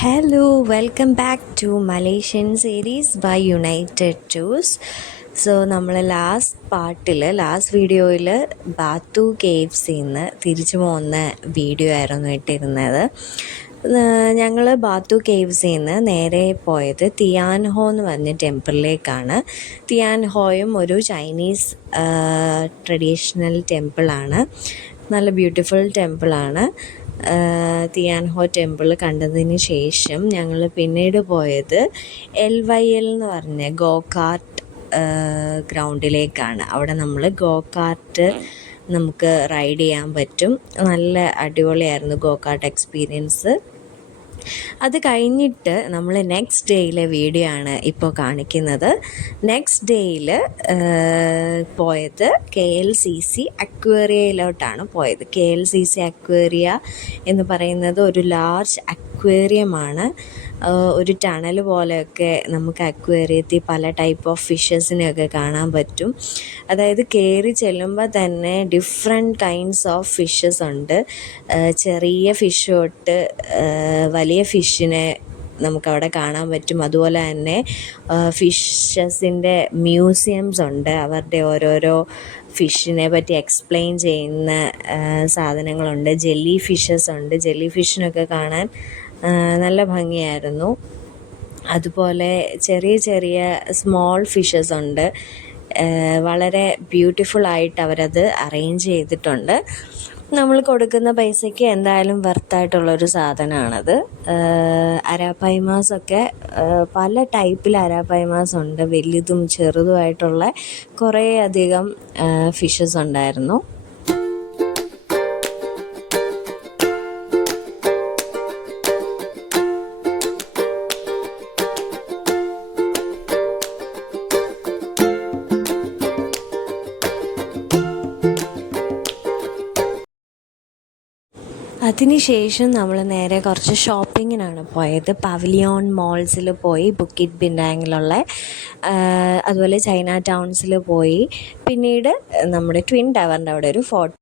Hello, welcome back to Malaysian series by United Tours. So നമ്മൾ last വീഡിയോയിൽ ബാത്തു കേവ്സിൽ നിന്ന് തിരിച്ചു പോകുന്ന വീഡിയോ ആയിരുന്നു ഇട്ടിരുന്നത്. ഞങ്ങൾ ബാത്തു കേവ്സിൽ നിന്ന് നേരെ പോയത് തിയാൻ ഹോ എന്ന് പറഞ്ഞ ടെമ്പിളിലേക്കാണ്. തിയാൻ ഹോയും ഒരു ചൈനീസ് ട്രഡീഷണൽ ടെമ്പിളാണ്. നല്ല ബ്യൂട്ടിഫുൾ ടെമ്പിളാണ്. തിയാൻ ഹോ ടെമ്പിൾ കണ്ടതിന് ശേഷം ഞങ്ങൾ പിന്നീട് പോയത് LYL എന്ന് പറഞ്ഞ ഗോകാർട്ട് ഗ്രൗണ്ടിലേക്കാണ്. അവിടെ നമ്മൾ ഗോകാർട്ട് നമുക്ക് റൈഡ് ചെയ്യാൻ പറ്റും. നല്ല അടിപൊളിയായിരുന്നു ഗോകാർട്ട് എക്സ്പീരിയൻസ്. അത് കഴിഞ്ഞിട്ട് നമ്മൾ നെക്സ്റ്റ് ഡേയിലെ വീഡിയോ ആണ് ഇപ്പോൾ കാണിക്കുന്നത്. നെക്സ്റ്റ് ഡേയിൽ പോയത് KLCC അക്വേറിയയിലോട്ടാണ് പോയത്. KLCC അക്വേറിയ എന്ന് പറയുന്നത് ഒരു ലാർജ് അക്വേറിയമാണ്. ഒരു ടണൽ പോലെയൊക്കെ നമുക്ക് അക്വേറിയത്തിൽ പല ടൈപ്പ് ഓഫ് ഫിഷസിനെയൊക്കെ കാണാൻ പറ്റും. അതായത് കയറി ചെല്ലുമ്പോൾ തന്നെ ഡിഫറെൻറ്റ് കൈൻഡ്സ് ഓഫ് ഫിഷസ് ഉണ്ട്. ചെറിയ ഫിഷ് തൊട്ട് വലിയ ഫിഷിനെ നമുക്കവിടെ കാണാൻ പറ്റും. അതുപോലെ തന്നെ ഫിഷസിൻ്റെ മ്യൂസിയംസ് ഉണ്ട്. അവരുടെ ഓരോരോ ഫിഷിനെ പറ്റി എക്സ്പ്ലെയിൻ ചെയ്യുന്ന സാധനങ്ങളുണ്ട്. ജെല്ലി ഫിഷസ് ഉണ്ട്. ജെല്ലി ഫിഷിനൊക്കെ കാണാൻ നല്ല ഭംഗിയായിരുന്നു. അതുപോലെ ചെറിയ ചെറിയ സ്മോൾ ഫിഷസ് ഉണ്ട്. വളരെ ബ്യൂട്ടിഫുള്ളായിട്ട് അവരത് അറേഞ്ച് ചെയ്തിട്ടുണ്ട്. നമ്മൾ കൊടുക്കുന്ന പൈസയ്ക്ക് എന്തായാലും വെർത്തായിട്ടുള്ളൊരു സാധനമാണത്. അരാപ്പൈമാസൊക്കെ പല ടൈപ്പിൽ അരാപ്പൈമാസ് ഉണ്ട്. വലുതും ചെറുതുമായിട്ടുള്ള കുറേ അധികം ഫിഷസ് ഉണ്ടായിരുന്നു. അതിനുശേഷം നമ്മൾ നേരെ കുറച്ച് ഷോപ്പിങ്ങിനാണ് പോയത്. പവലിയോൺ മോൾസിൽ പോയി, ബുക്കിറ്റ് ബിൻഡാങ്ങിലുള്ള അതുപോലെ ചൈന ടൗൺസിൽ പോയി. പിന്നീട് നമ്മുടെ ട്വിൻ ടവറിൻ്റെ അവിടെ ഒരു ഫോട്ടോ